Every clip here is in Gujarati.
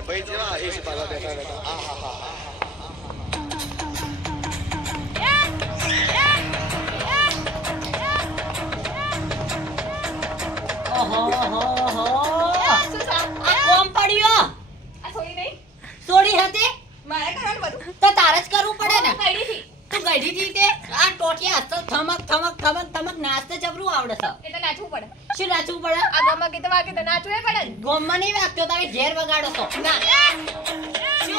અને ભાઈ જેવા એસી પાછા બેઠા બેઠા આ હા હા હા ઓહો હો હો શું થા? આ કોમ પડ્યો આ થોડી નહીં? સોડી હતી મારે કરવાનું બધું. તો તારે જ કરવું પડે ને હું ગઈડીથી. તું ગઢી હતી તે આ ટોટિયા હસ્તો થમક થમક થમક થમક નાસ્તે જબરું આવડે છે. એટલે નાચવું પડે. શું નાચવું પડે? આ ગામમાં ગીતો વાગે તો નાચવું પડે. ગોમમાં નહીં વાગતો તમે ઘેર વગાડો છો. ના. શું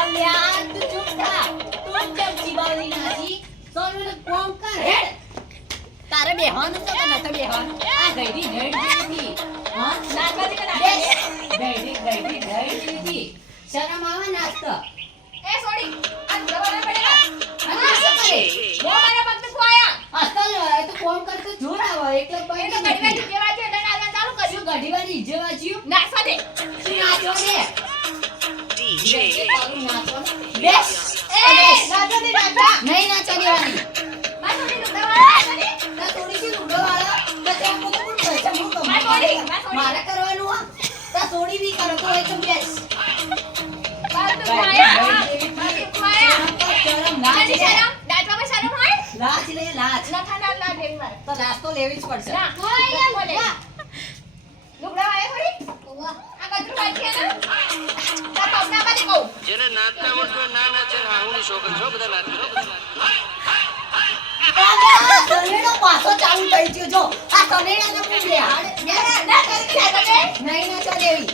અલ્યા તું ચૂપ થા તું કેમ ચીબાવડી નાચી સોનું કોમ કર હેડ. તારે બેહવાનું છે કે નતો બેહવાનું? આ ગઈડી હેડ જેવી હા? તો બેસ. નાચે. ગઈડી ગઈડી ઢેડ જેવી શરમ આવે નાચતો એ સોડી, આ ઢોલવાળા પડેલા. અને આ શું કરે બહુ મારા પગ. અસલ એ તો કોમ કરતો જોર આવે એટલે એ તો ઘડીવાર એટલે ચાલુ કર્યું. દે. દે. બેસ. એ, દે. નહીં નાચવા દેવાની. માર ના થોડી સી લુગડો વાળા તો પણ પૈસા. માર માર. મારે કરવાનું આ તા થોડી બી કરો તો હોય તો બેસ. માર આયા. હા, માર દુખવા આયા. શરમ લાજ નથી લે. શરમ? નાચવામાં શરમ હોય? લાજ લે લાજ નથા ના લાજ એવી મારે. તો લાજ તો લેવી જ પડશે ના, નથી બોલે. લુગડા વાળા થોડી? આ ગજરું વાંચીએ ને? તાર પગના બાજુ કહું. જેને નાચતા આવડતું ના નાચે ને આવું શોખ છો બધા નાચે છો પાછો ચાલુ થઈ ગયો જો આ. ના, કરી દે. નહીં દેવી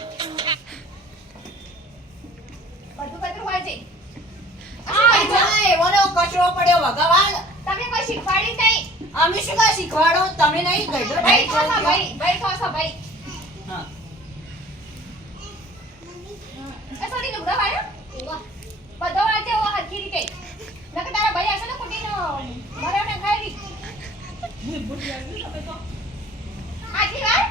બધું. આ જાય ઓલો કચરો પડ્યો કોઈ શીખવાડી નહીં. અમે શું કા શીખવાડો? તમે નહીં ગયો ભાઈ છો ભાઈ ભાઈ છો છો ભાઈ. હા. એ સોરી લુગડા વાળા? બધો આજે ઓ હરખી રીતે. નકર તારા ભાઈ હશે ને કુટીનો. મરે ને ખાઈ આજી વાર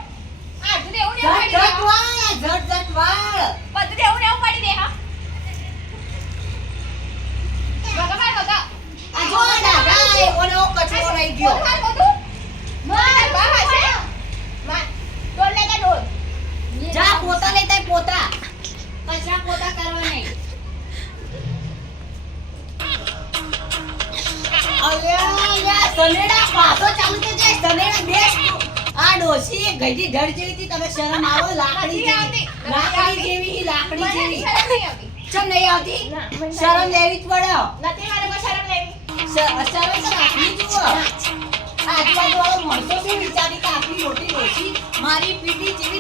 આજુ દેવું ને એવું ઝટ પાડી ઝટ દે વાળ ઝટ ઝટ વાળ બધું દેવું ને એવું પાડી દે હા વગા ભાઈ વગા આ જો આ ડાઘા એ ઓલો રહી ગયો. જા પોતા લેતા પોતા. કચરા પોતા કરવા નહીં સનેડા પાછો ચાલુ થઈ જાય. સનેડા બેસ. તું. આ ડોસી ગઈડી ઘર જેવી હતી. તમે શરમ આવો લાકડી જેવી. લાકડી. જેવી લાકડી જેવી. શરમ નહીં આવતી. ચમ નહીં આવતી? શરમ લેવી જ પડે. નથી મારે શરમ લેવી. તો રાખવી જુઓ આજુબાજુ વાળો માણસો શું વિચારી કે આટલી મોટી ડોશી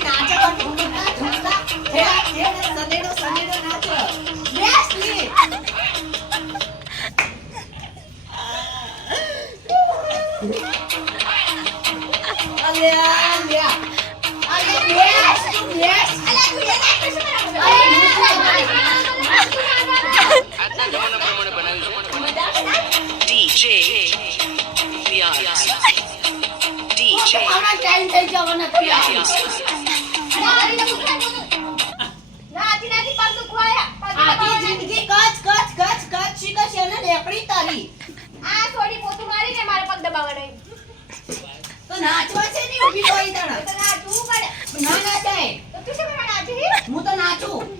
નાચે નાચે. અલ્યા અલ્યા અલ્યા યસ યસ અલ્યા અલા, તું નાખતો શું કરે? ટાઈમ થઈ જવાનો નથી આવી જિંદગી કચ કચ કચ કચ શીખે અને નેકડી તારી આ થોડી પોતું મારીને મારા પગ દબાવવા તો નાચવા છે ને ઊભી કોઈ તણ તો નાચવું પડે ના નાચાય તો તું શું કરવા નાચી હું તો નાચું